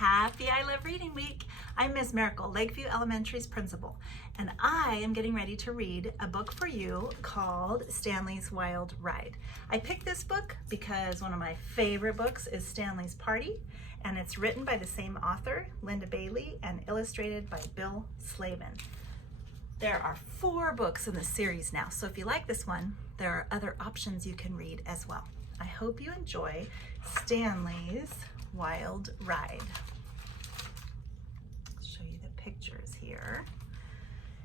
Happy I Love Reading Week. I'm Ms. Miracle, Lakeview Elementary's principal, and I am getting ready to read a book for you called Stanley's Wild Ride. I picked this book because one of my favorite books is Stanley's Party, and it's written by the same author, Linda Bailey, and illustrated by Bill Slavin. There are 4 books in the series now, so if you like this one, there are other options you can read as well. I hope you enjoy Stanley's Wild Ride. I'll show you the pictures here.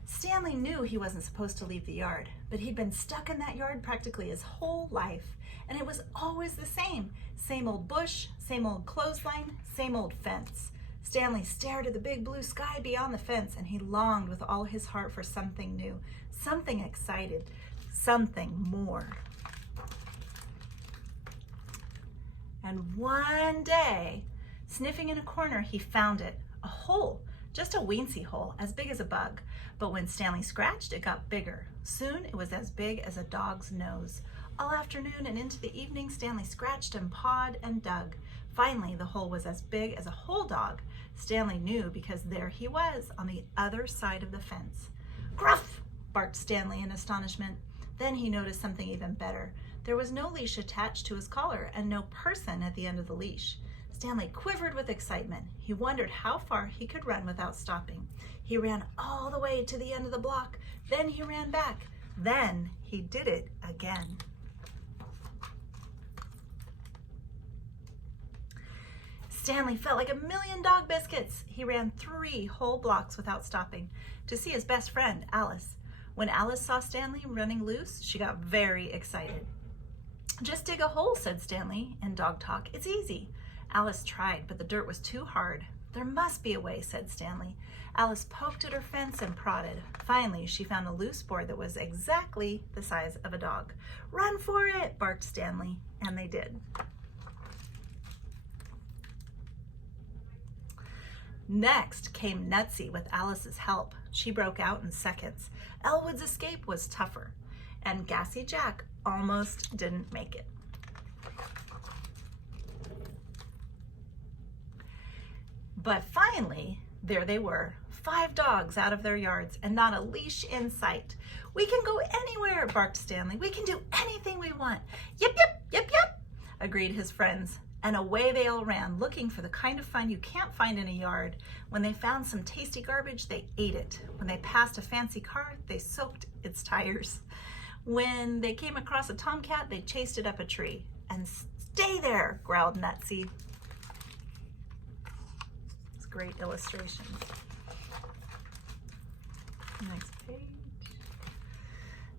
Stanley knew he wasn't supposed to leave the yard, but he'd been stuck in that yard practically his whole life, and it was always the same. Same old bush, same old clothesline, same old fence. Stanley stared at the big blue sky beyond the fence, and he longed with all his heart for something new, something exciting, something more. And one day, sniffing in a corner, he found it, a hole, just a weensy hole, as big as a bug. But when Stanley scratched, it got bigger. Soon, it was as big as a dog's nose. All afternoon and into the evening, Stanley scratched and pawed and dug. Finally, the hole was as big as a whole dog. Stanley knew because there he was on the other side of the fence. "Gruff!" barked Stanley in astonishment. Then he noticed something even better. There was no leash attached to his collar and no person at the end of the leash. Stanley quivered with excitement. He wondered how far he could run without stopping. He ran all the way to the end of the block. Then he ran back. Then he did it again. Stanley felt like a million dog biscuits. He ran 3 whole blocks without stopping to see his best friend, Alice. When Alice saw Stanley running loose, she got very excited. "Just dig a hole," said Stanley in dog talk. "It's easy." Alice tried, but the dirt was too hard. "There must be a way," said Stanley. Alice poked at her fence and prodded. Finally, she found a loose board that was exactly the size of a dog. "Run for it," barked Stanley, and they did. Next came Nutsy with Alice's help. She broke out in seconds. Elwood's escape was tougher, and Gassy Jack almost didn't make it. But finally, there they were, 5 dogs out of their yards and not a leash in sight. "We can go anywhere," barked Stanley. "We can do anything we want." "Yip, yip, yip, yip," agreed his friends. And away they all ran, looking for the kind of fun you can't find in a yard. When they found some tasty garbage, they ate it. When they passed a fancy car, they soaked its tires. When they came across a tomcat, they chased it up a tree. "And stay there," growled Nutsy. It's great illustrations. Next page.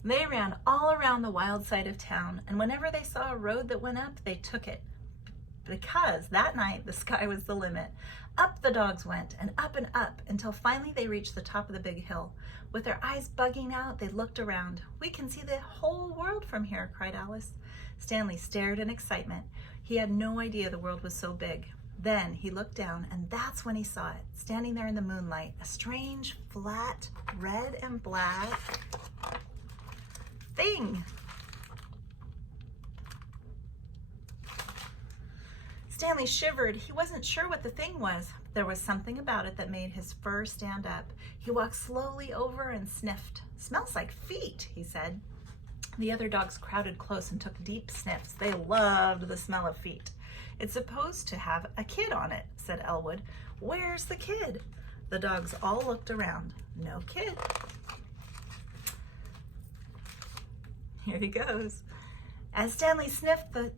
They ran all around the wild side of town, and whenever they saw a road that went up, they took it. Because that night the sky was the limit. Up the dogs went, and up, until finally they reached the top of the big hill. With their eyes bugging out, they looked around. "We can see the whole world from here," cried Alice. Stanley stared in excitement. He had no idea the world was so big. Then he looked down, and that's when he saw it, standing there in the moonlight, a strange, flat, red and black thing. Stanley shivered. He wasn't sure what the thing was. There was something about it that made his fur stand up. He walked slowly over and sniffed. "Smells like feet," he said. The other dogs crowded close and took deep sniffs. They loved the smell of feet. "It's supposed to have a kid on it," said Elwood. "Where's the kid?" The dogs all looked around. No kid. Here he goes. As Stanley sniffed the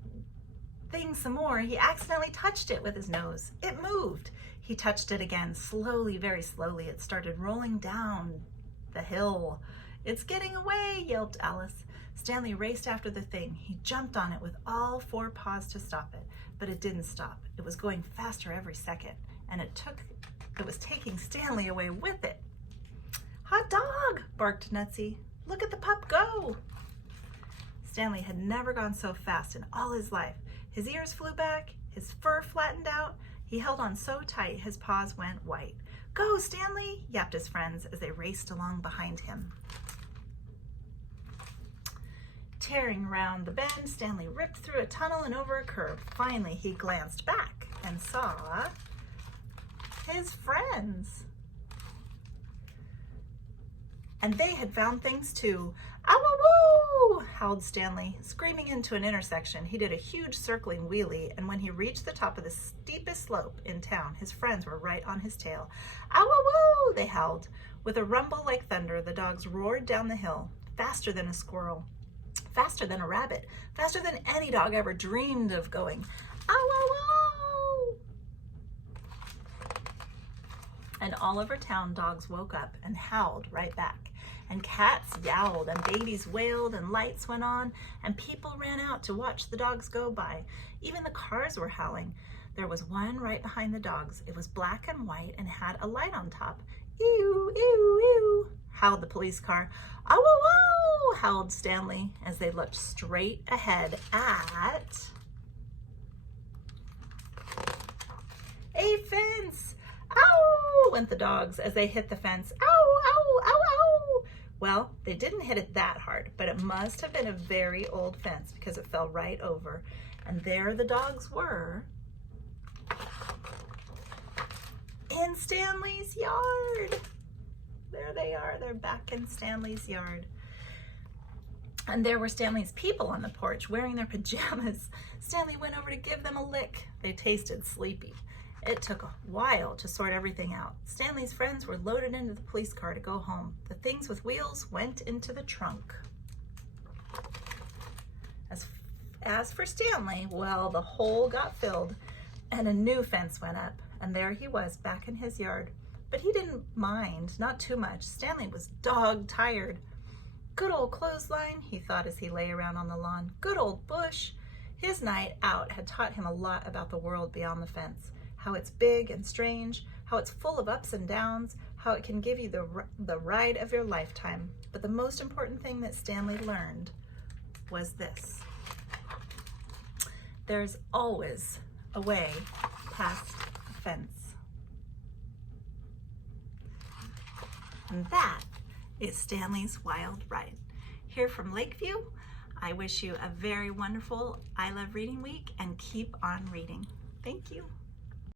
thing some more, he accidentally touched it with his nose. It moved. He touched it again, slowly, very slowly. It started rolling down the hill. "It's getting away," yelped Alice. Stanley raced after the thing. He jumped on it with all 4 paws to stop it, but it didn't stop. It was going faster every second, and it was taking Stanley away with it. "Hot dog!" barked Nutsy. "Look at the pup go!" Stanley had never gone so fast in all his life. His ears flew back, his fur flattened out. He held on so tight his paws went white. "Go, Stanley!" yapped his friends as they raced along behind him. Tearing round the bend, Stanley ripped through a tunnel and over a curb. Finally, he glanced back and saw his friends. And they had found things too. Ow-woo-woo! Howled Stanley, screaming into an intersection. He did a huge circling wheelie, and when he reached the top of the steepest slope in town, his friends were right on his tail. Ow-woo-woo! They howled. With a rumble like thunder, the dogs roared down the hill, faster than a squirrel, faster than a rabbit, faster than any dog ever dreamed of going. Ow-woo-woo! And all over town, dogs woke up and howled right back. And cats yowled, and babies wailed, and lights went on, and people ran out to watch the dogs go by. Even the cars were howling. There was one right behind the dogs. It was black and white and had a light on top. Ew, ew, ew, howled the police car. Ow-woo-woo, howled Stanley as they looked straight ahead at a fence. Ow, went the dogs as they hit the fence. Ow, ow, ow, ow. Well, they didn't hit it that hard, but it must have been a very old fence because it fell right over. And there the dogs were in Stanley's yard. There they are. They're back in Stanley's yard. And there were Stanley's people on the porch wearing their pajamas. Stanley went over to give them a lick. They tasted sleepy. It took a while to sort everything out. Stanley's friends were loaded into the police car to go home. The things with wheels went into the trunk. As for Stanley, well, the hole got filled and a new fence went up, and there he was back in his yard. But he didn't mind, not too much. Stanley was dog tired. Good old clothesline, he thought as he lay around on the lawn. Good old bush. His night out had taught him a lot about the world beyond the fence. How it's big and strange, how it's full of ups and downs, how it can give you the ride of your lifetime. But the most important thing that Stanley learned was this: there's always a way past the fence. And that is Stanley's Wild Ride. Here from Lakeview, I wish you a very wonderful I Love Reading week and keep on reading. Thank you.